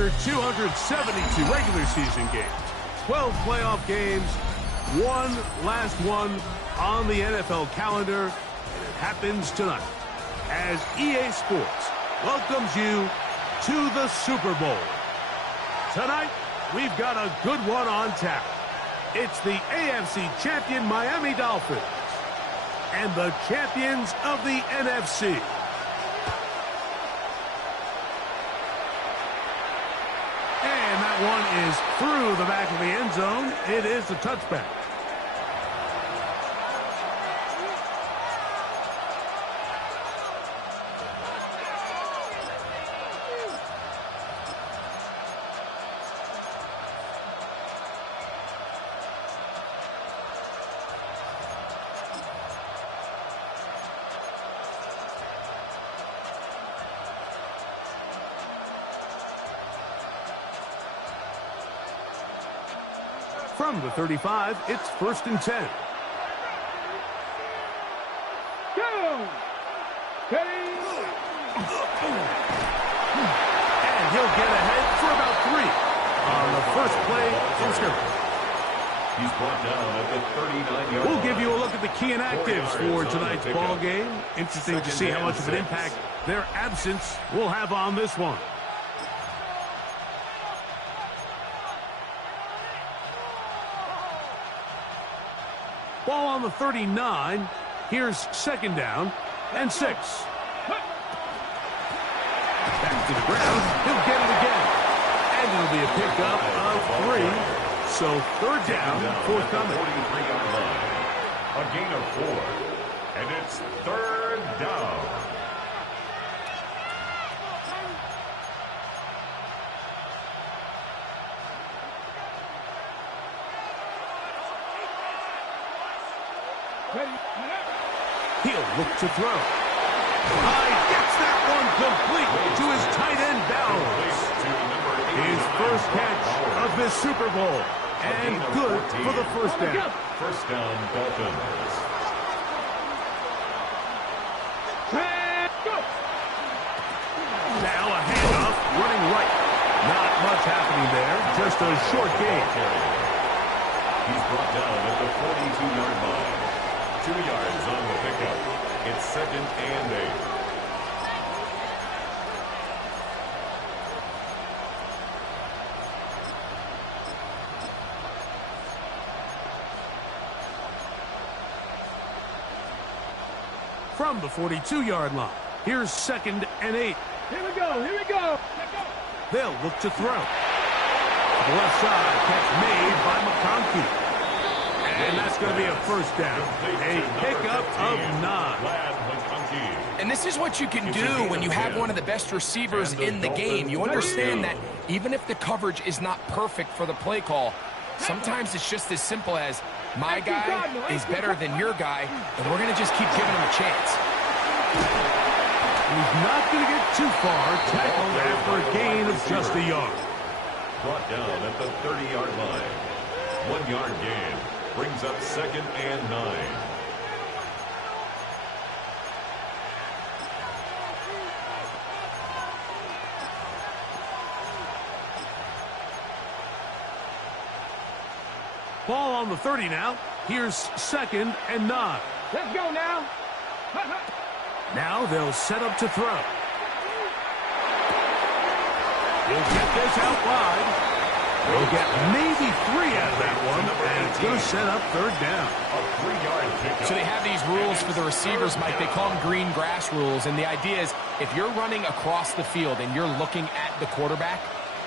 After 272 regular season games, 12 playoff games, one last one on the NFL calendar, and it happens tonight as EA Sports welcomes you to the Super Bowl. Tonight, we've got a good one on tap. It's the AFC champion Miami Dolphins and the champions of the NFC. And that one is through the back of the end zone. It is a touchback. From the 35, it's 1st and 10. And he'll get ahead for about 3 on the first play from scrimmage. He's brought down at the 39-yard line. We'll give you a look at the key inactives for tonight's ball game. Interesting to see how much of an impact their absence will have on this one. Ball on the 39. Here's 2nd down and 6. Back to the ground. He'll get it again. And it'll be a pickup of 3. So 3rd down, forthcoming. 43-yard line. A gain of 4. And it's 3rd down. He'll look to throw. Gets that one complete to his tight end Downs. His first catch of this Super Bowl. And good for the 1st down. 1st down, Dolphins. Now a handoff running right. Not much happening there. Just a short gain. He's brought down at the 42-yard line. 2 yards on the pickup. It's 2nd and 8. From the 42-yard line, here's 2nd and 8. Here we go, here we go. They'll look to throw. The left side, catch made by McConkey. And that's going to be a 1st down. A pickup of 9. And this is what you can do when you have one of the best receivers in the game. You understand that even if the coverage is not perfect for the play call, sometimes it's just as simple as my guy is better than your guy, and we're going to just keep giving him a chance. He's not going to get too far. Tackled after a gain of just a yard. Brought down at the 30-yard line. 1-yard gain. Brings up 2nd and 9. Ball on the 30 now. Here's 2nd and 9. Let's go now. Now they'll set up to throw. He'll get this out wide. They'll get maybe 3 out of that one, and it's going to set up 3rd down. A 3-yard pickup. So they have these rules for the receivers, Mike. They call them green grass rules, and the idea is if you're running across the field and you're looking at the quarterback,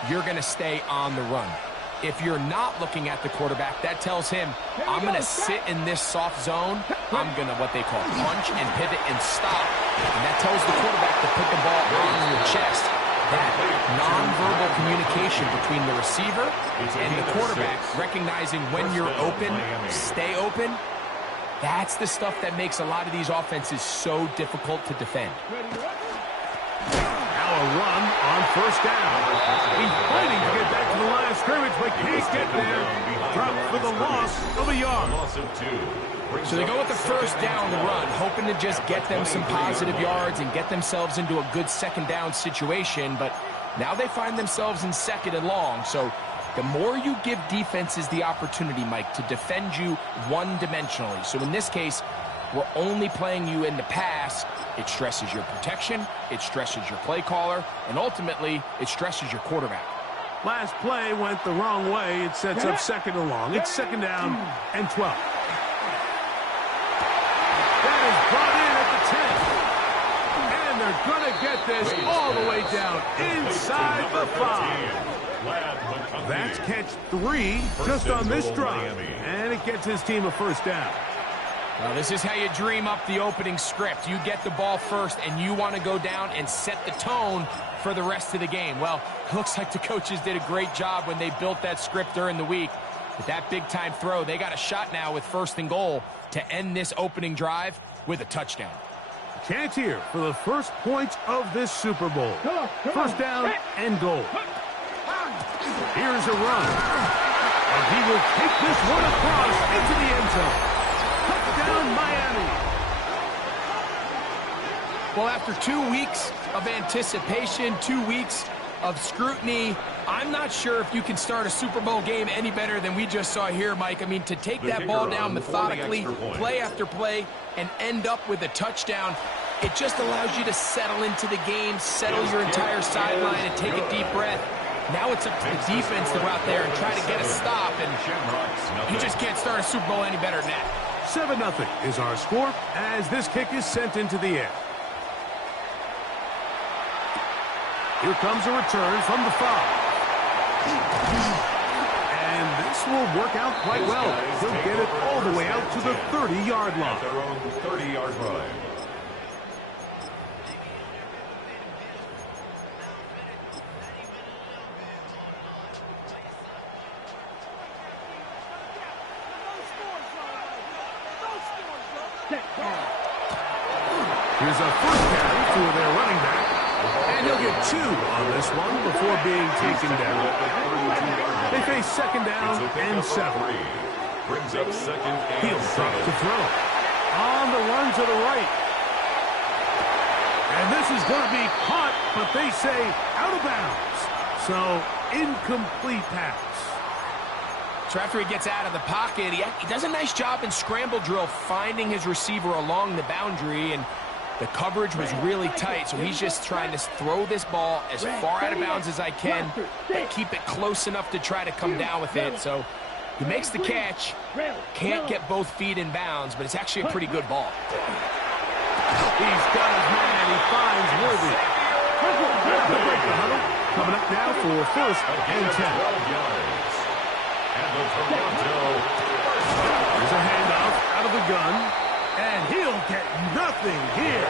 you're going to stay on the run. If you're not looking at the quarterback, that tells him, I'm going to sit in this soft zone. I'm going to what they call punch and pivot and stop. And that tells the quarterback to put the ball on your chest. That nonverbal communication between the receiver and the quarterback, recognizing when you're open, stay open, that's the stuff that makes a lot of these offenses so difficult to defend. Now a run on 1st down. He's fighting to get back to the line of scrimmage, but can't get there. Dropped for the loss of a yard. Loss of 2. So they go with the 1st down run, hoping to just get them some positive yards and get themselves into a good 2nd down situation, but Now they find themselves in 2nd and long, so the more you give defenses the opportunity, Mike, to defend you one-dimensionally. So in this case, we're only playing you in the pass. It stresses your protection, it stresses your play caller, and ultimately, it stresses your quarterback. Last play went the wrong way. It sets up 2nd and long. It's 2nd down and 12. That is brought in at the 10. And they're going to get this all the way down inside the 5. That's catch 3 just on this drive. And it gets his team a first down. Well, this is how you dream up the opening script. You get the ball first, and you want to go down and set the tone for the rest of the game. Well, it looks like the coaches did a great job when they built that script during the week. With that big-time throw, they got a shot now with 1st and goal to end this opening drive with a touchdown. Chance here for the first points of this Super Bowl. First down and goal. Here's a run. And he will take this one across into the end zone. Touchdown, Miami. Well, after 2 weeks of anticipation, 2 weeks of scrutiny, I'm not sure if you can start a Super Bowl game any better than we just saw here, Mike. I mean, to take that ball down methodically, play after play, and end up with a touchdown, it just allows you to settle into the game, settle your entire sideline, and take a deep breath. Now it's up to the defense to go out there and try to get a stop, and you just can't start a Super Bowl any better than that. 7-0 is our score as this kick is sent into the air. Here comes a return from the 5. And this will work out quite well. He'll get it all the way out to the 30-yard line. Their own 30-yard line. Here's a first down for their running back. And he'll get 2 on this one before being taken down. They face 2nd down and 7. Brings up 2nd and 7. He'll drop to throw. On the run to the right. And this is going to be caught, but they say out of bounds. So, incomplete pass. So after he gets out of the pocket, he does a nice job in scramble drill finding his receiver along the boundary, and the coverage was really tight, so he's just trying to throw this ball as far out of bounds as I can, but keep it close enough to try to come down with it. So he makes the catch, can't get both feet in bounds, but it's actually a pretty good ball. He's got his man, he finds Worthy. They'll break the huddle. Coming up now for 1st and 10. And the Toronto. There's a handoff out of the gun. And he'll get nothing here.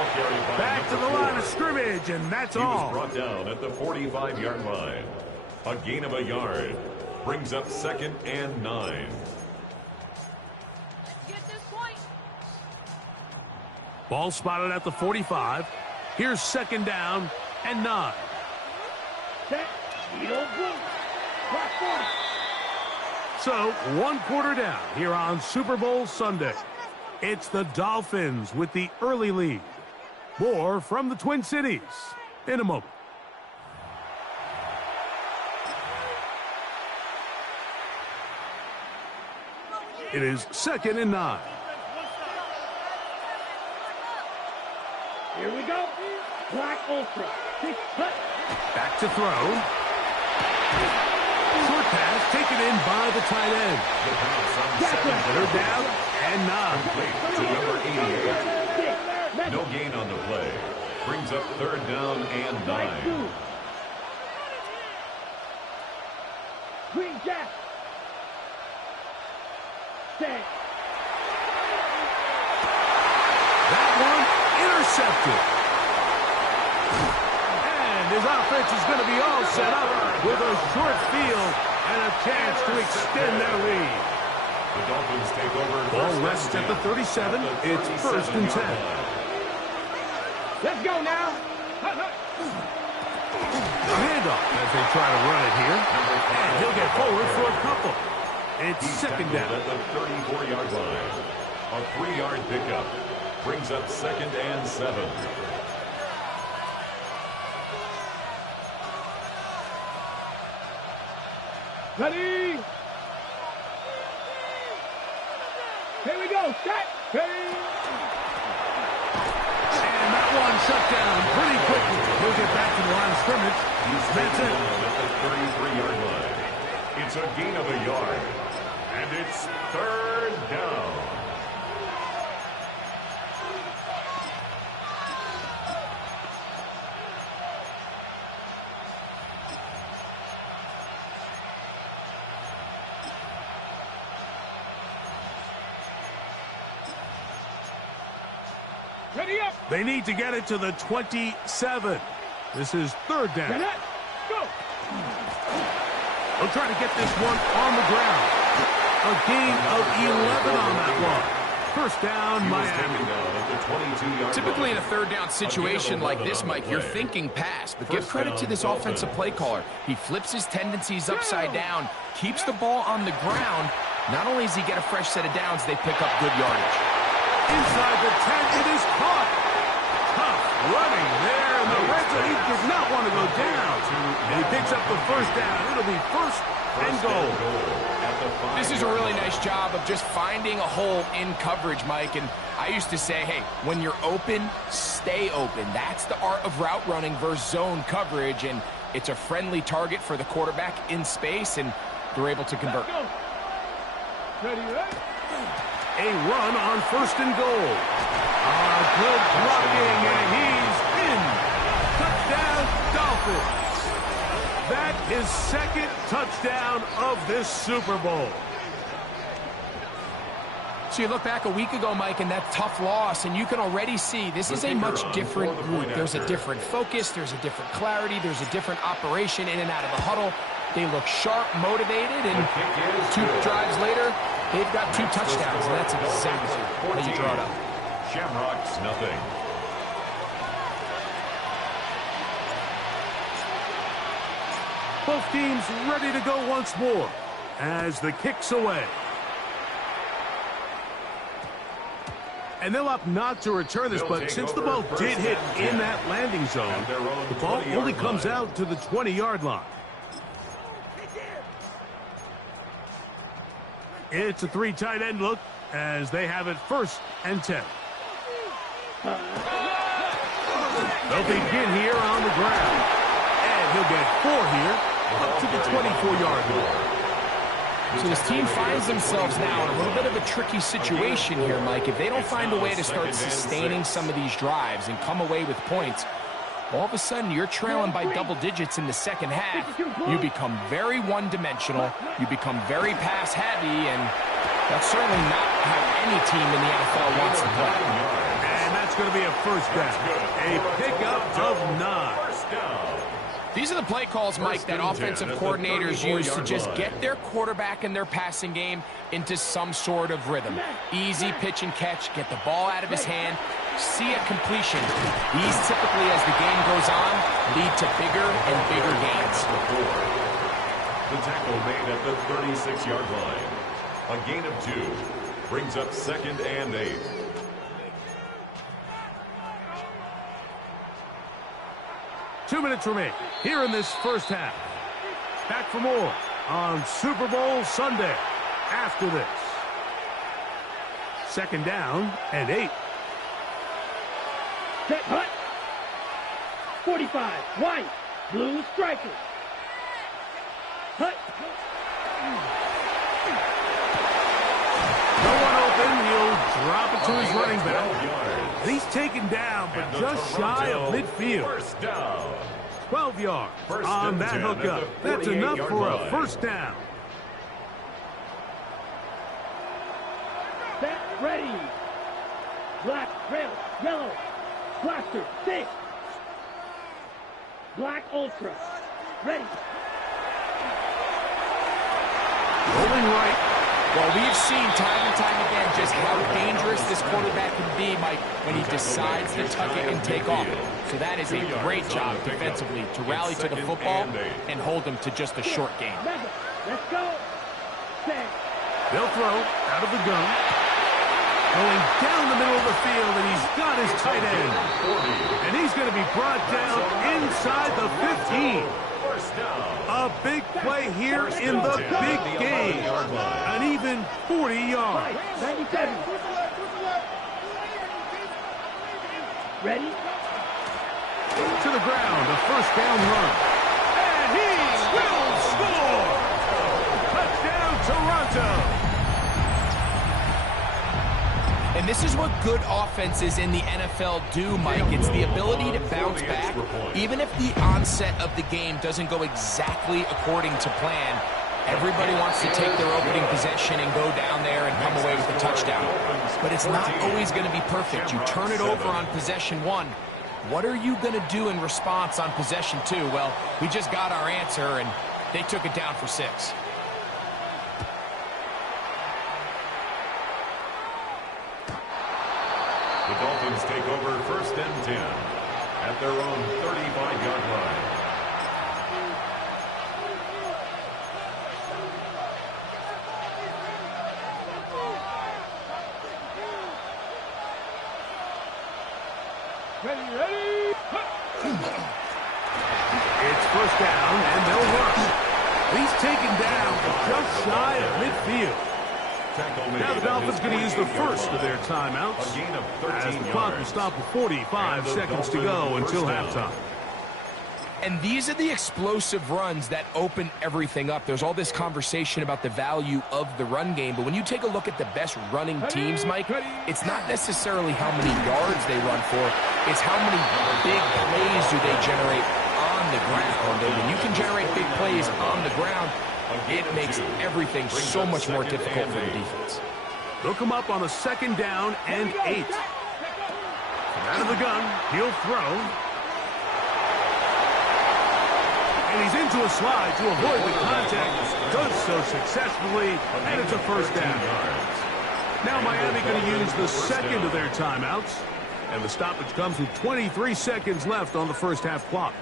Back to the line of scrimmage, and that's all. He was brought down at the 45-yard line. A gain of a yard. Brings up 2nd and 9. Let's get this point. Ball spotted at the 45. Here's 2nd down and 9. Set. You don't go. Clock 40. So, 1 quarter down here on Super Bowl Sunday. It's the Dolphins with the early lead. More from the Twin Cities in a moment. It is 2nd and 9. Here we go. Black Ultra. Back to throw. Short pass taken in by the tight end. The pass on 2nd. They're down and 9. Complete to number 88. No gain on the play. Brings up 3rd down and 9. Green Jack. Set. That one intercepted. And his offense is going to be all set up with a short field and a chance to extend their lead. The Dolphins take over. Ball rests at the 37. It's 1st and 10. Let's go now. A handoff as they try to run it here. And he'll get forward for a couple. It's 2nd down. At the 34-yard line. A 3-yard pickup. Brings up 2nd and 7. Ready? Here we go. Set. Ready? And that one shut down pretty quickly. He'll get back to the line of scrimmage. That's it. At the 33-yard line. It's a gain of a yard. And it's third down. Ready up. They need to get it to the 27. This is third down. Get it. Go. They'll try to get this one on the ground. A gain of 11 on that one. First down, Miami. Typically in a third down situation like this, Mike, you're thinking pass, but give credit to this offensive play caller. He flips his tendencies upside down, keeps the ball on the ground. Not only does he get a fresh set of downs, they pick up good yardage. Inside the 10, it is caught. Tough running there in the red zone. He does not want to go down. And he picks up the first down. It'll be first and goal. This is a really nice job of just finding a hole in coverage, Mike. And I used to say, hey, when you're open, stay open. That's the art of route running versus zone coverage. And it's a friendly target for the quarterback in space, and they're able to convert. Ready, ready? A run on first and goal. Good blocking, and he's in. Touchdown, Dolphins. That is second touchdown of this Super Bowl. So you look back a week ago, Mike, and that tough loss, and you can already see this is a much different group. There's a different focus. There's a different clarity. There's a different operation in and out of the huddle. They look sharp, motivated, and 2 drives later, they've got 2 touchdowns, and that's exactly how you draw it up. Shamrocks, nothing. Both teams ready to go once more as the kick's away. And they'll opt not to return this, but since the ball did hit in that landing zone, the ball only comes out to the 20-yard line. It's a 3 tight end look as they have it first and 10. They'll begin here on the ground. And he'll get 4 here up to the 24-yard line. So this team finds themselves now in a little bit of a tricky situation here, Mike. If they don't find a way to start sustaining some of these drives and come away with points, all of a sudden you're trailing by double digits in the second half. You become very one-dimensional. You become very pass-heavy, and that's certainly not how any team in the NFL wants to play. And that's going to be a first down. A pickup of 9. These are the play calls, Mike, that offensive coordinators use to just get their quarterback and their passing game into some sort of rhythm. Easy pitch and catch, get the ball out of his hand, see a completion. These typically, as the game goes on, lead to bigger and bigger gains. The tackle made at the 36-yard line. A gain of 2 brings up second and 8. Two minutes remain here in this first half. Back for more on Super Bowl Sunday after this. Second down and 8. Set, hut. 45, white, blue striker. Hut. No one open. He'll drop it to his running back. And he's taken down, but just shy of midfield. First down. 12 yards on that hookup. That's enough for a first down. Set, ready. Black, red, yellow. Blaster, 6. Black Ultra. Ready. Rolling right. Well, we've seen time and time again just how dangerous this quarterback can be, Mike, when he decides to tuck it and take off. So that is a great job defensively to rally to the football and hold him to just a short game. Let's go. Set. They'll throw out of the gun. Going down the middle of the field, and he's got his tight end. And he's going to be brought down inside the 15. first down. A big play here in the big game. An even 40 yards. 97. Ready? To the ground, a first down run. And he will score! Touchdown, Toronto! And this is what good offenses in the NFL do, Mike. It's the ability to bounce back. Even if the onset of the game doesn't go exactly according to plan, everybody wants to take their opening possession and go down there and come away with a touchdown. But it's not always going to be perfect. You turn it over on possession 1. What are you going to do in response on possession 2? Well, we just got our answer, and they took it down for 6. The Dolphins take over first and 10 at their own 35-yard line. Ready? It's first down, and they'll work. He's taken down just shy of midfield. Now the Dolphins going to use the first of their timeouts as the clock will stop with 45 seconds to go until halftime. And these are the explosive runs that open everything up. There's all this conversation about the value of the run game, but when you take a look at the best running teams, Mike, it's not necessarily how many yards they run for, it's how many big plays do they generate on the ground. And when you can generate big plays on the ground, it makes everything so much more difficult for the defense. They'll come up on a second down and 8. From out of the gun, he'll throw. And he's into a slide to avoid the contact. Does so successfully, and it's a first down. Now Miami going to use the second of their timeouts. And the stoppage comes with 23 seconds left on the first half clock.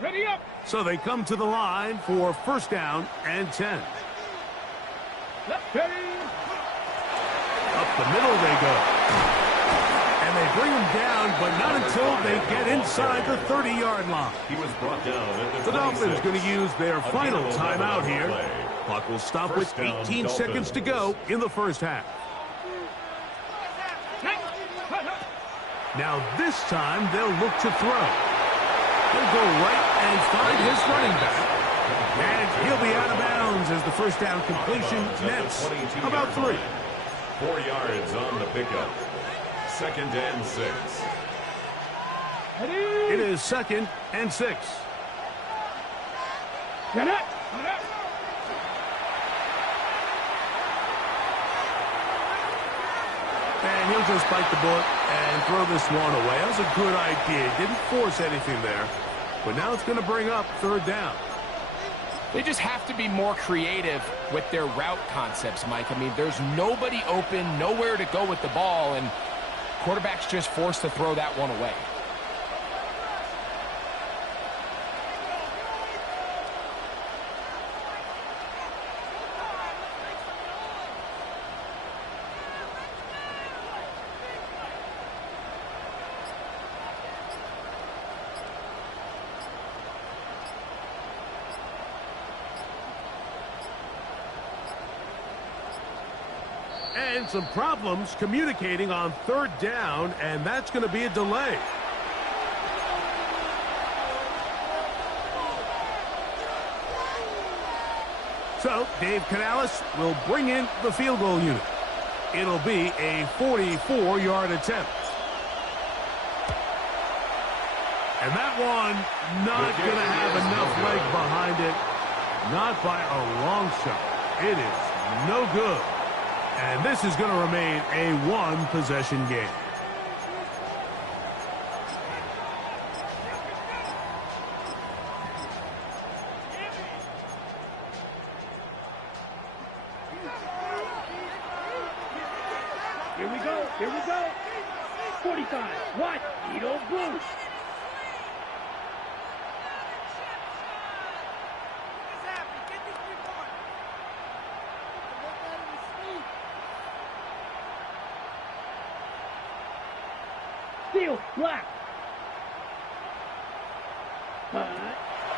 Ready up. So they come to the line for first down and 10. Ready. Up the middle they go. And they bring him down, but not until they get inside the 30-yard line. He was brought down at The Dolphins 26. going to use their final Again, timeout here. play. Clock will stop with First down, 18 seconds to go in the first half. Now this time they'll look to throw. He'll go right and find his running back. And he'll be out of bounds as the first down completion nets about 3. 4 yards on the pickup. Second and 6. It is second and 6. Get it. And he'll just bite the bullet and throw this one away. That was a good idea. Didn't force anything there. But now it's going to bring up third down. They just have to be more creative with their route concepts, Mike. I mean, there's nobody open, nowhere to go with the ball, and quarterback's just forced to throw that one away. And some problems communicating on third down, and that's going to be a delay. So Dave Canales will bring in the field goal unit. It'll be a 44-yard attempt. And that one not going to have enough leg behind it. Not by a long shot. It is no good. And this is going to remain a one-possession game. Here we go. Here we go. 45. What? Edo Blue. Steal. Black.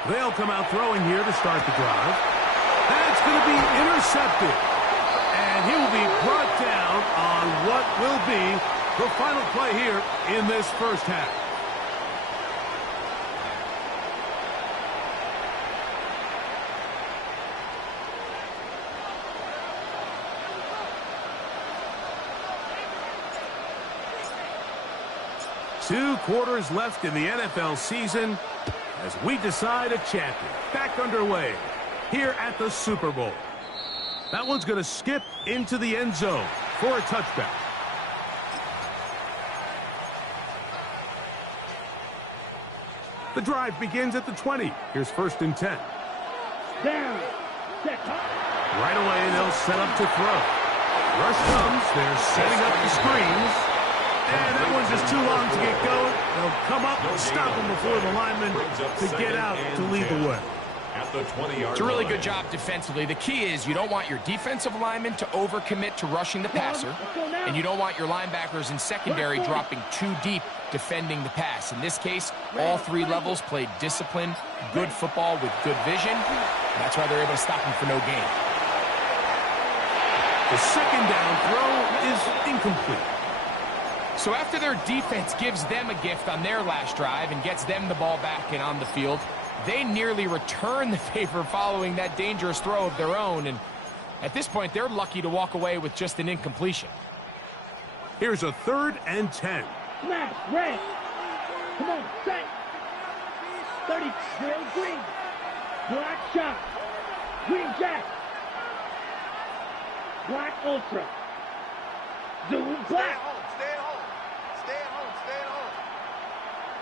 They'll come out throwing here to start the drive. That's going to be intercepted. And he will be brought down on what will be the final play here in this first half. Two quarters left in the NFL season as we decide a champion. Back underway here at the Super Bowl. That one's going to skip into the end zone for a touchback. The drive begins at the 20. Here's 1st and 10. Down. Set. Right away, they'll set up to throw. Rush comes. They're setting up the screens. And that one's just too long to get going. They'll come up and stop him before the lineman to get out to lead the way. At the 20-yard It's a really good job defensively. The key is you don't want your defensive linemen to overcommit to rushing the passer, and you don't want your linebackers in secondary dropping too deep defending the pass. In this case, all three levels played disciplined, good football with good vision. That's why they're able to stop him for no gain. The second down throw is incomplete. So after their defense gives them a gift on their last drive and gets them the ball back and on the field, they nearly return the favor following that dangerous throw of their own. And at this point, they're lucky to walk away with just an incompletion. Here's a 3rd and 10. Smash. Red. Come on. Set. 30. Real green. Black shot. Green jack. Black ultra. Zoom black.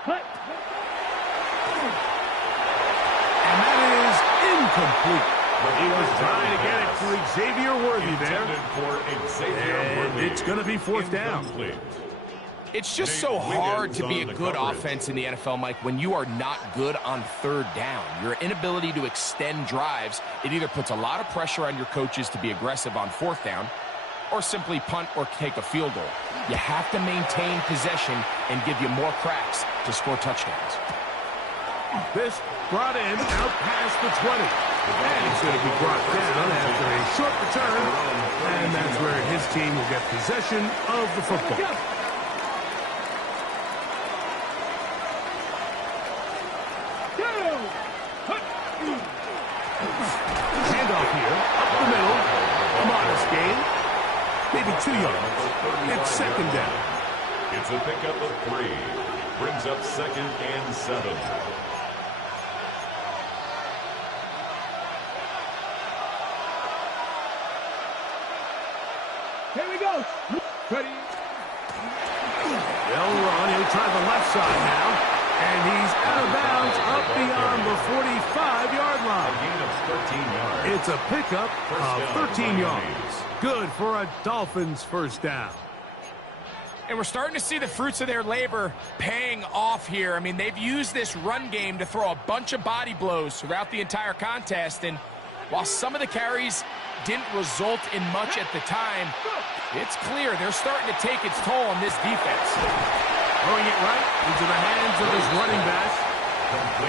Cut. And that is incomplete. He was trying to get it to Xavier Worthy there. And it's going to be 4th down. It's just so hard to be a good offense in the NFL, Mike, when you are not good on 3rd down. Your inability to extend drives, it either puts a lot of pressure on your coaches to be aggressive on 4th down, or simply punt or take a field goal. You have to maintain possession and give you more cracks to score touchdowns. This brought in out past the 20. And it's going to be brought down after a short return. And that's where his team will get possession of the football. Handoff here, up the middle. A modest gain. Maybe 2 yards. It's 2nd down. It's a pickup of 3. Brings up 2nd and 7. Here we go. Ready. They'll run. He'll try the left side now. And he's out of bounds up beyond the 45-yard line. A gain of 13 yards. It's a pickup of 13 yards. Good for a Dolphins 1st down. And we're starting to see the fruits of their labor paying off here. I mean, they've used this run game to throw a bunch of body blows throughout the entire contest. And while some of the carries didn't result in much at the time, it's clear they're starting to take its toll on this defense. Throwing it right into the hands of his running back.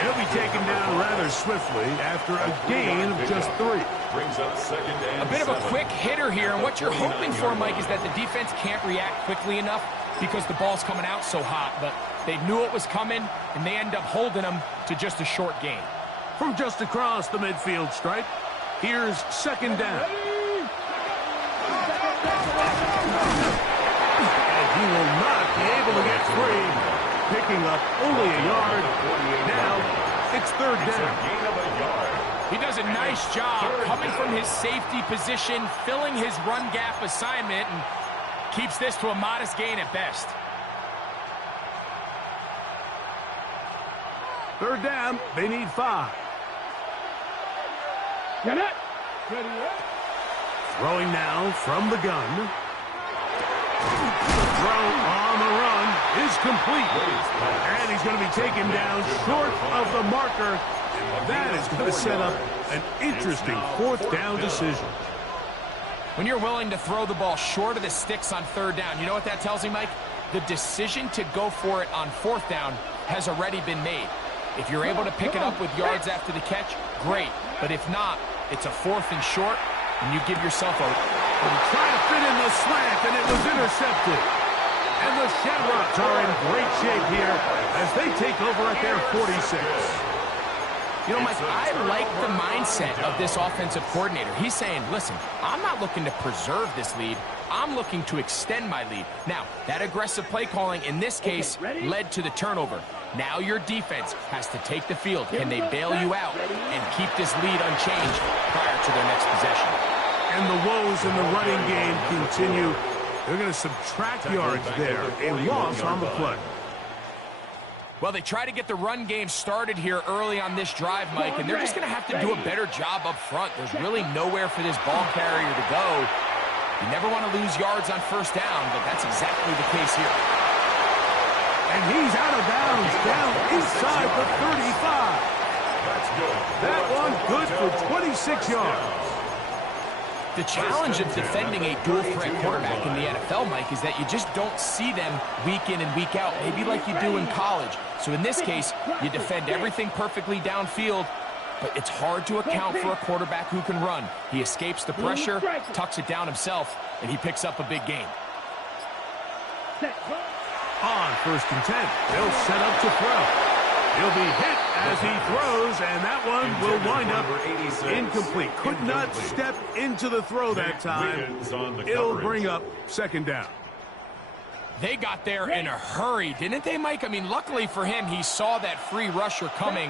He'll be taken down rather swiftly after a gain of just 3. Brings up 2nd and A bit of a 7. quick hitter here, and what you're hoping for, Mike, is that the defense can't react quickly enough because the ball's coming out so hot. But they knew it was coming, and they end up holding them to just a short gain. From just across the midfield stripe, here's 2nd down. And he will not be able to get free, picking up only a yard. Now it's 3rd down. Gain of a yard. He does a nice job coming from his safety position, filling his run gap assignment, and keeps this to a modest gain at best. 3rd down, they need 5. Get it. Ready. Throwing now from the gun. The throw on the run is complete. And he's going to be taken down short of the marker. That is going to set up an interesting 4th down decision. When you're willing to throw the ball short of the sticks on 3rd down, you know what that tells me, Mike? the decision to go for it on 4th down has already been made. If you're able to pick it up with yards after the catch, great. But if not, it's a 4th and short, and you give yourself a... Trying to fit in the slant, and it was intercepted. And the Shamrocks are in great shape here as they take over at their 46. You know, Mike, I like the mindset of this offensive coordinator. He's saying, listen, I'm not looking to preserve this lead. I'm looking to extend my lead. Now, that aggressive play calling in this case led to the turnover. Now your defense has to take the field. Can they bail you out and keep this lead unchanged prior to their next possession? And the woes in the running game continue. They're going to subtract yards there. A loss on the play. Well, they try to get the run game started here early on this drive, Mike, and they're just going to have to do a better job up front. There's really nowhere for this ball carrier to go. You never want to lose yards on 1st down, but that's exactly the case here. And he's out of bounds, down inside the 35. That one good for 26 yards. The challenge of defending a dual-threat quarterback in the NFL, Mike, is that you just don't see them week in and week out, maybe like you do in college. So in this case, you defend everything perfectly downfield, but it's hard to account for a quarterback who can run. He escapes the pressure, tucks it down himself, and he picks up a big gain. On 1st and 10, they'll set up to throw. He'll be hit as he throws, and that one will wind up incomplete. Could not step into the throw that time. It'll bring up 2nd down. They got there in a hurry, didn't they, Mike? I mean, luckily for him, he saw that free rusher coming,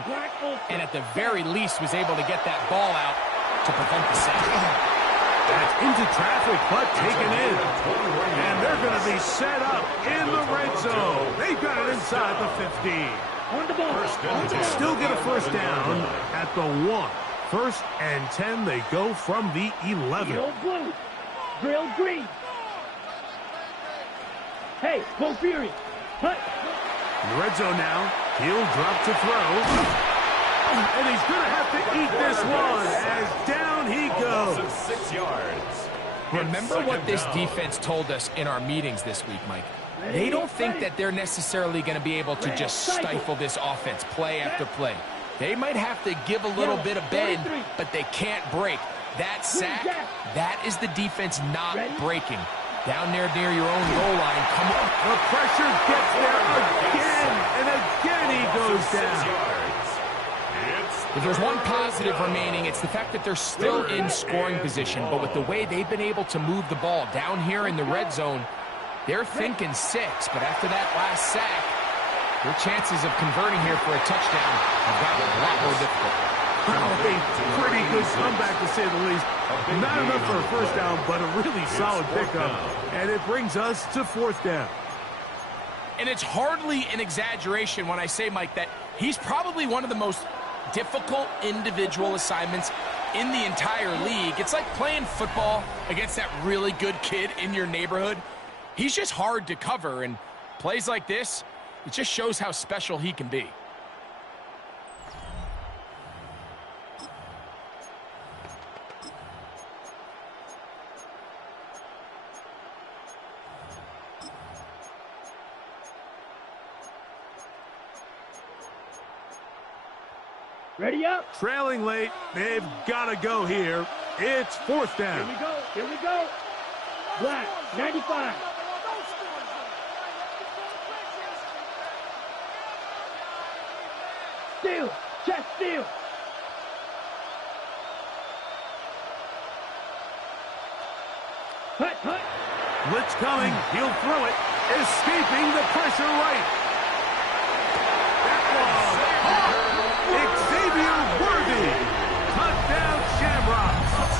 and at the very least was able to get that ball out to prevent the sack. That's into traffic, but taken in. And they're going to be set up in the red zone. They've got it inside the 15. On the ball. Still get a 1st down at the 1. 1st and 10, they go from the 11. Drill blue. Drill green. Hey, go Fury. Hut. In the red zone now. He'll drop to throw. And he's going to have to eat this one as down he goes. 6 yards. Remember what this defense told us in our meetings this week, Mike? They don't think that they're necessarily going to be able to just stifle this offense play after play. They might have to give a little bit of bend, but they can't break. That sack, that is the defense not breaking. Down there near your own goal line, come on. The pressure gets there again, and again he goes down. If there's one positive remaining, it's the fact that they're still in scoring position, but with the way they've been able to move the ball down here in the red zone, they're thinking 6, but after that last sack, their chances of converting here for a touchdown have gotten a lot more difficult. A pretty good comeback, to say the least. Not enough for a 1st down, but a really solid pickup. And it brings us to 4th down. And it's hardly an exaggeration when I say, Mike, that he's probably one of the most difficult individual assignments in the entire league. It's like playing football against that really good kid in your neighborhood. He's just hard to cover, and plays like this, it just shows how special he can be. Ready up. Trailing late, they've got to go here. It's 4th down. Here we go. Here we go. Black, 95. Steal. Chest steal. Hut, hut. Blitz coming. He'll throw it. Escaping the pressure right. That ball. Xavier Worthy. Touchdown Shamrocks.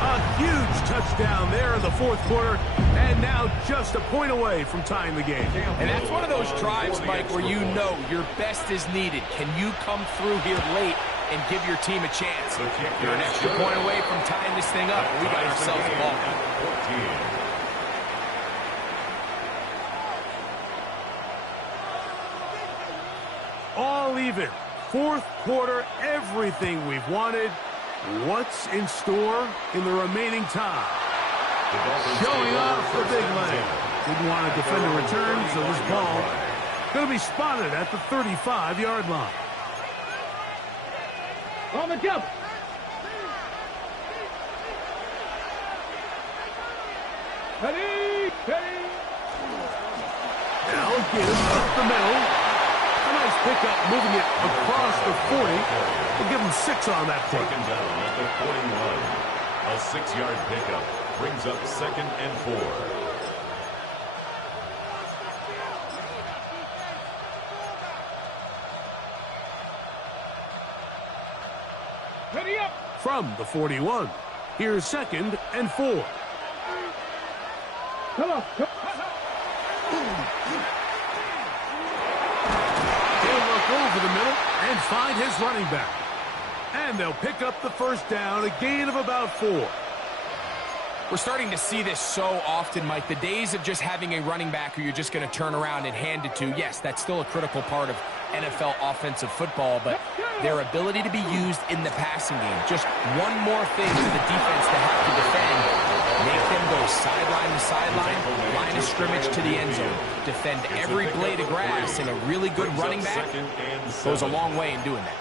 A huge touchdown there in the 4th quarter. And now just a point away from tying the game. And that's one of those drives, Mike, where you know your best is needed. Can you come through here late and give your team a chance? You're an extra point away from tying this thing up. We got ourselves a ball. All even. 4th quarter, everything we've wanted. What's in store in the remaining time? Showing off the big leg. Didn't want to defend a return, so this ball going to be spotted at the 35-yard line. On the jump. Ready, ready. Now get him up the middle. A nice pickup moving it across the 40. We'll give him 6 on that play. Taken down at the 41. A 6-yard pickup brings up 2nd and 4. Ready up. From the 41, here's 2nd and 4. Come on. He'll look over the middle and find his running back. And they'll pick up the first down, a gain of about 4. We're starting to see this so often, Mike. The days of just having a running back who you're just going to turn around and hand it to, yes, that's still a critical part of NFL offensive football, but their ability to be used in the passing game, just one more thing for the defense to have to defend. Make them go sideline to sideline, line of scrimmage to the end zone. Defend every blade of grass, and a really good running back goes a long way in doing that.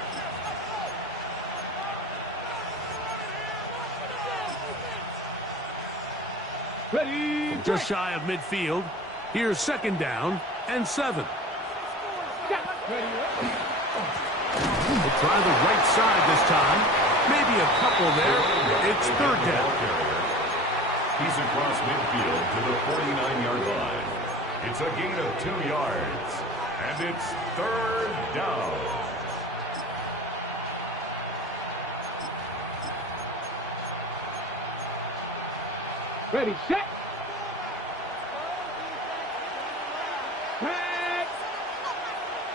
Ready. Just shy of midfield. Here's 2nd down and 7. Ready. They try the right side this time. Maybe a couple there. It's 3rd down. He's across midfield to the 49-yard line. It's a gain of 2 yards. And it's 3rd down. Ready, set. Back.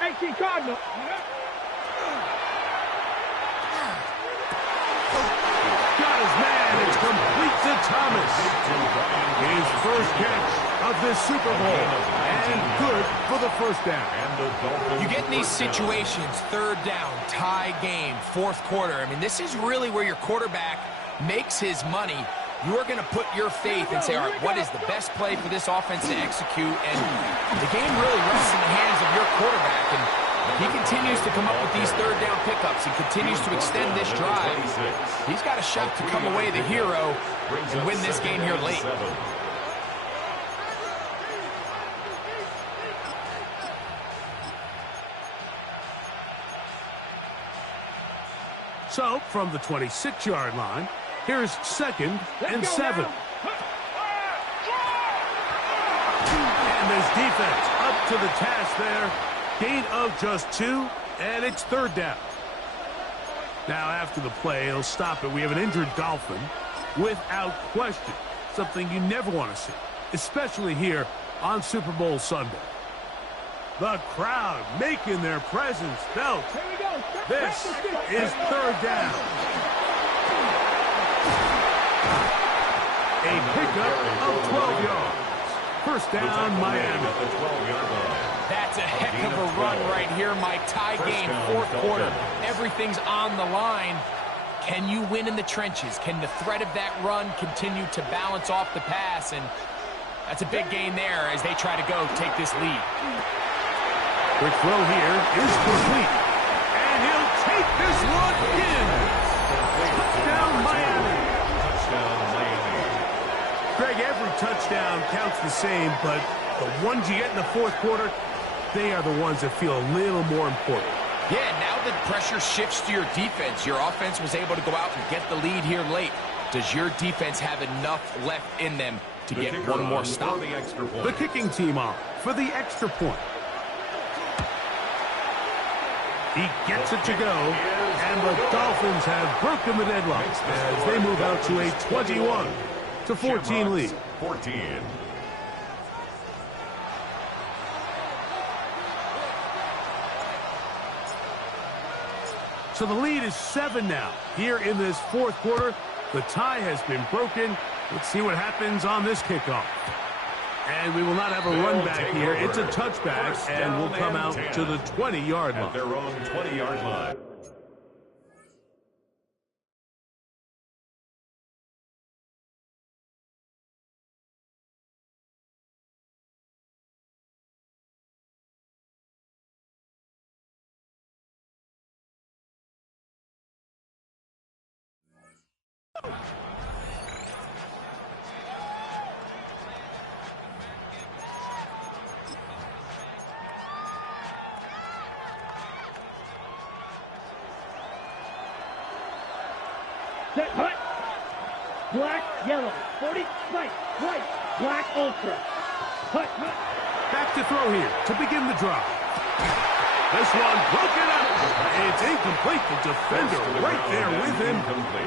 18 Cardinal. Got his man. It's complete to Thomas. His first catch of this Super Bowl. And good for the first down. You get in these situations, 3rd down, tie game, 4th quarter. I mean, this is really where your quarterback makes his money. You are going to put your faith and say, all right, what is the best play for this offense to execute? And the game really rests in the hands of your quarterback. And he continues to come up with these 3rd down pickups and continues to extend this drive. He's got a shot to come away the hero and win this game here late. So, from the 26-yard line, here's 2nd and 7. And this defense up to the task there. Gain of just 2, and it's 3rd down. Now, after the play, he'll stop it. We have an injured Dolphin, without question. Something you never want to see, especially here on Super Bowl Sunday. The crowd making their presence felt. Here we go. This is 3rd down. A pickup of 12 yards. First down, Miami. That's a heck of a run right here, Mike. Tie game, 4th quarter. Everything's on the line. Can you win in the trenches? Can the threat of that run continue to balance off the pass? And that's a big gain there as they try to go take this lead. Quick throw here is complete. And he'll take this one in. Touchdown, Miami. Touchdown, Miami. Greg, every touchdown counts the same, but the ones you get in the 4th quarter, they are the ones that feel a little more important. Yeah, now the pressure shifts to your defense. Your offense was able to go out and get the lead here late. Does your defense have enough left in them to get one more stop? The kicking team on for the extra point. He gets it to go, and the Dolphins have broken the deadlock as they move out to a 21-14 lead. 14. So the lead is 7 now. Here in this 4th quarter, the tie has been broken. Let's see what happens on this kickoff. And we will not have a run back here. It's a touchback, and we'll come out to the 20-yard line. At their own 20-yard line. Set, hut. Black, yellow. 40, white, white, black, ultra. Hut, hut. Back to throw here to begin the drive. This one broken up. It's incomplete. The defender right there with him.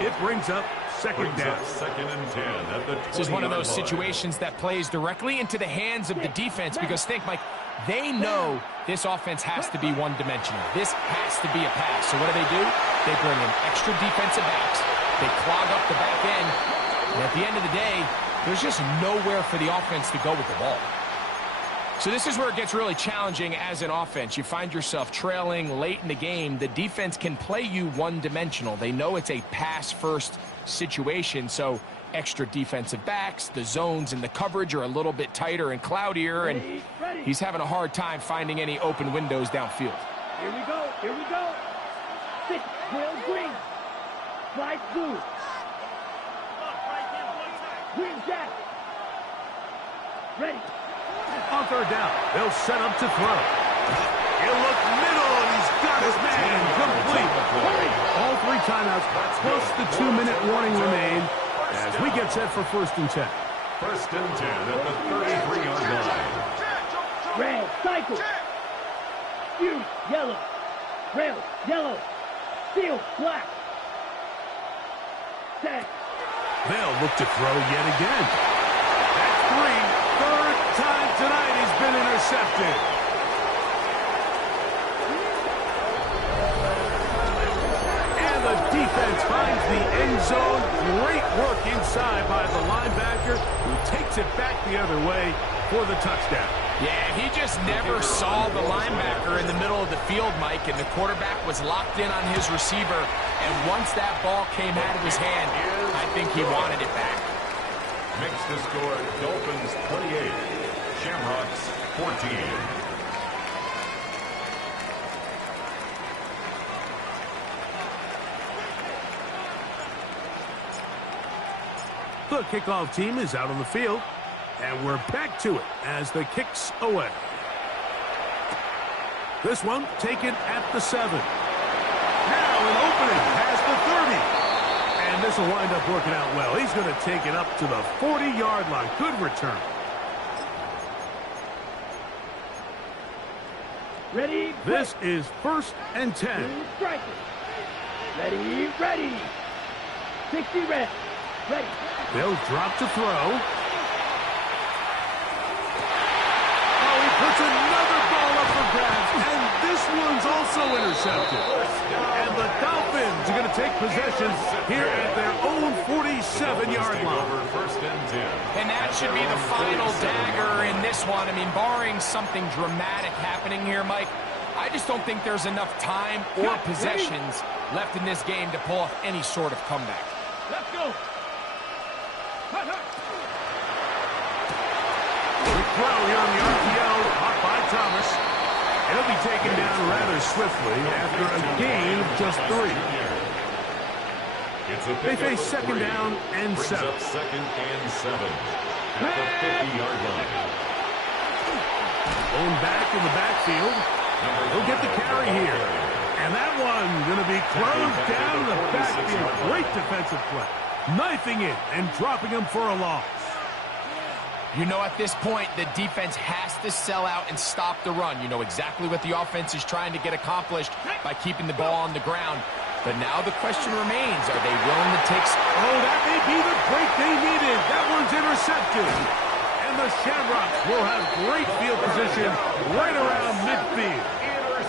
It brings up second down. Second and 10 at the 20-yard line. This is one of those situations that plays directly into the hands of the defense because think, Mike, they know this offense has to be one-dimensional. This has to be a pass. So what do? They bring in extra defensive backs. They clog up the back end. And at the end of the day, there's just nowhere for the offense to go with the ball. So this is where it gets really challenging as an offense. You find yourself trailing late in the game. The defense can play you one-dimensional. They know it's a pass-first situation, so extra defensive backs, the zones and the coverage are a little bit tighter and cloudier, and he's having a hard time finding any open windows downfield. Here we go, here we go. 6, Will green. Slide blue. Green jack. Ready. On third down, they'll set up to throw. He'll look middle, and he's got his man complete. All 3 timeouts, plus the 2-minute warning remain as we get set for first and 10. First and 10 at the 33-yard line. Red, cycle. Fuse, yellow. Rail, yellow. Steel, black. Set. They'll look to throw yet again. That's 3. Third time tonight he's been intercepted. And the defense finds the end zone. Great work inside by the linebacker who takes it back the other way for the touchdown. Yeah, he just never saw the linebacker in the middle of the field, Mike, and the quarterback was locked in on his receiver. And once that ball came out of his hand, I think he wanted it back. Makes the score Dolphins 28, Shamrocks 14. The kickoff team is out on the field, and we're back to it as the kick's away. This one taken at the 7. Now an opening past the 30. And this will wind up working out well. He's going to take it up to the 40-yard line. Good return. Ready. This is first and 10. Strike it. Ready, ready. 60 red. Ready. They'll drop to throw. Oh, he puts another ball up for grabs. And this one's also intercepted. And the Dolphins are going to take possession here at their own 47-yard line. First and 10. And that should be the final dagger in this one. I mean, barring something dramatic happening here, Mike, I just don't think there's enough time or possessions left in this game to pull off any sort of comeback. Let's go. Quick throw here on the RPO, caught by Thomas. It'll be taken down rather swiftly after a gain of just 3. They face second down and 7. Second and 7 at the 50-yard line. Going back in the backfield. He'll get the carry here. And that one going to be closed down in the backfield. Great defensive play. Knifing it and dropping him for a loss. You know, at this point, the defense has to sell out and stop the run. You know exactly what the offense is trying to get accomplished by keeping the ball on the ground. But now the question remains, are they willing to take... Oh, that may be the break they needed. That one's intercepted. And the Shamrocks will have great field position right around midfield.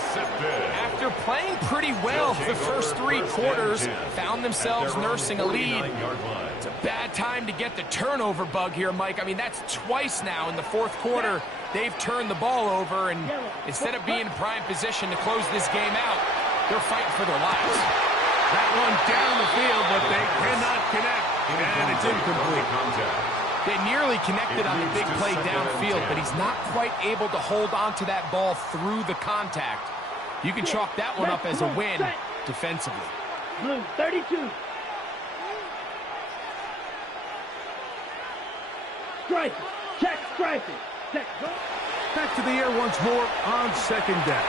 After playing pretty well the first 3 quarters, found themselves nursing a lead. It's a bad time to get the turnover bug here, Mike. I mean, that's twice now in the 4th quarter. They've turned the ball over, and instead of being in prime position to close this game out, they're fighting for their lives. That one down the field, but they cannot connect, and it's incomplete. They nearly connected on the big play downfield, but he's not quite able to hold on to that ball through the contact. You can chalk that one up as a win defensively. Blue, 32. strike it. Check strike it. Check. Back to the air once more on second down.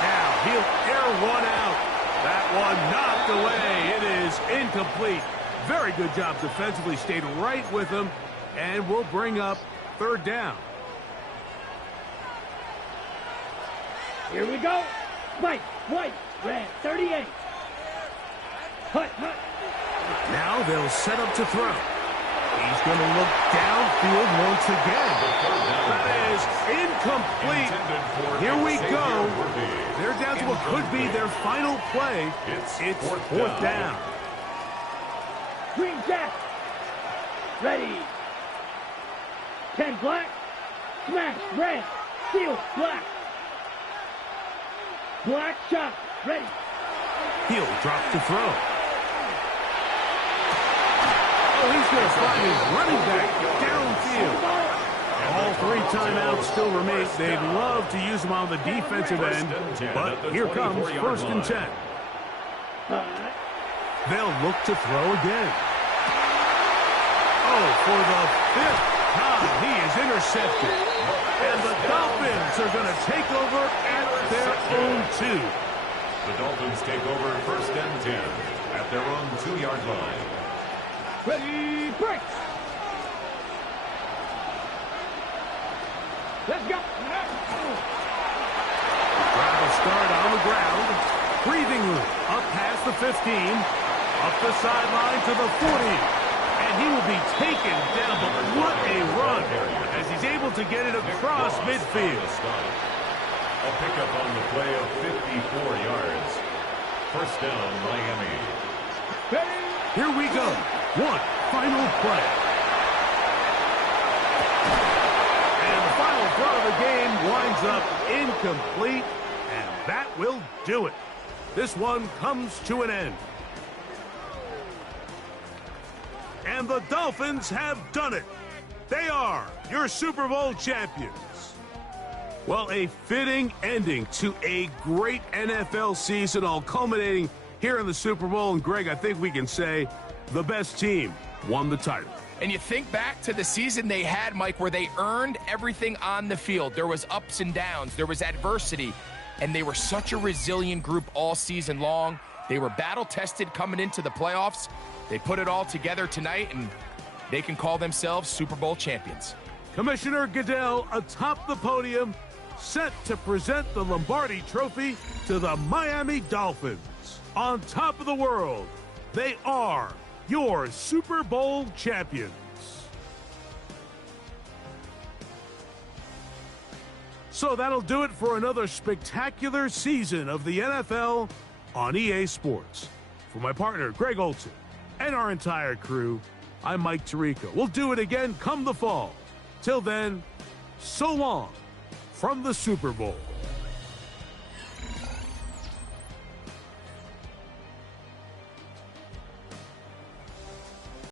Now he'll air one out. That one knocked away. It is incomplete. Very good job defensively. Stayed right with him. And we'll bring up third down. Here we go. White, red, 38. Hut. Now they'll set up to throw. He's going to look downfield once again. That is incomplete. Here we go. They're down to what could be their final play. It's fourth down. Green jack. Ready. 10 black. Smash red. Steal black. Black shot. Ready. He'll drop to throw. Oh, he's going to find his running back downfield. All three timeouts still remain. They'd love to use them on the defensive end, but here comes first and 10. They'll look to throw again. Oh, for the fifth time, he is intercepted. And the Dolphins are going to take over at their own 2. The Dolphins take over first and 10 at their own 2-yard line. Ready, break. Let's go. Grab a start on the ground. Breathing room up past the 15. Up the sideline to the 40. And he will be taken down. But what a run as he's able to get it across midfield. A pickup on the play of 54 yards. First down, Miami. Here we go. One final play. And the final throw of the game winds up incomplete. And that will do it. This one comes to an end. And the Dolphins have done it. They are your Super Bowl champions. Well, a fitting ending to a great NFL season, all culminating here in the Super Bowl. And, Greg, I think we can say the best team won the title. And you think back to the season they had, Mike, where they earned everything on the field. There was ups and downs. There was adversity. And they were such a resilient group all season long. They were battle-tested coming into the playoffs. They put it all together tonight, and they can call themselves Super Bowl champions. Commissioner Goodell atop the podium, set to present the Lombardi Trophy to the Miami Dolphins. On top of the world, they are your Super Bowl champions. So that'll do it for another spectacular season of the NFL on EA Sports. For my partner, Greg Olson, and our entire crew, I'm Mike Tirico. We'll do it again come the fall. Till then, so long from the Super Bowl.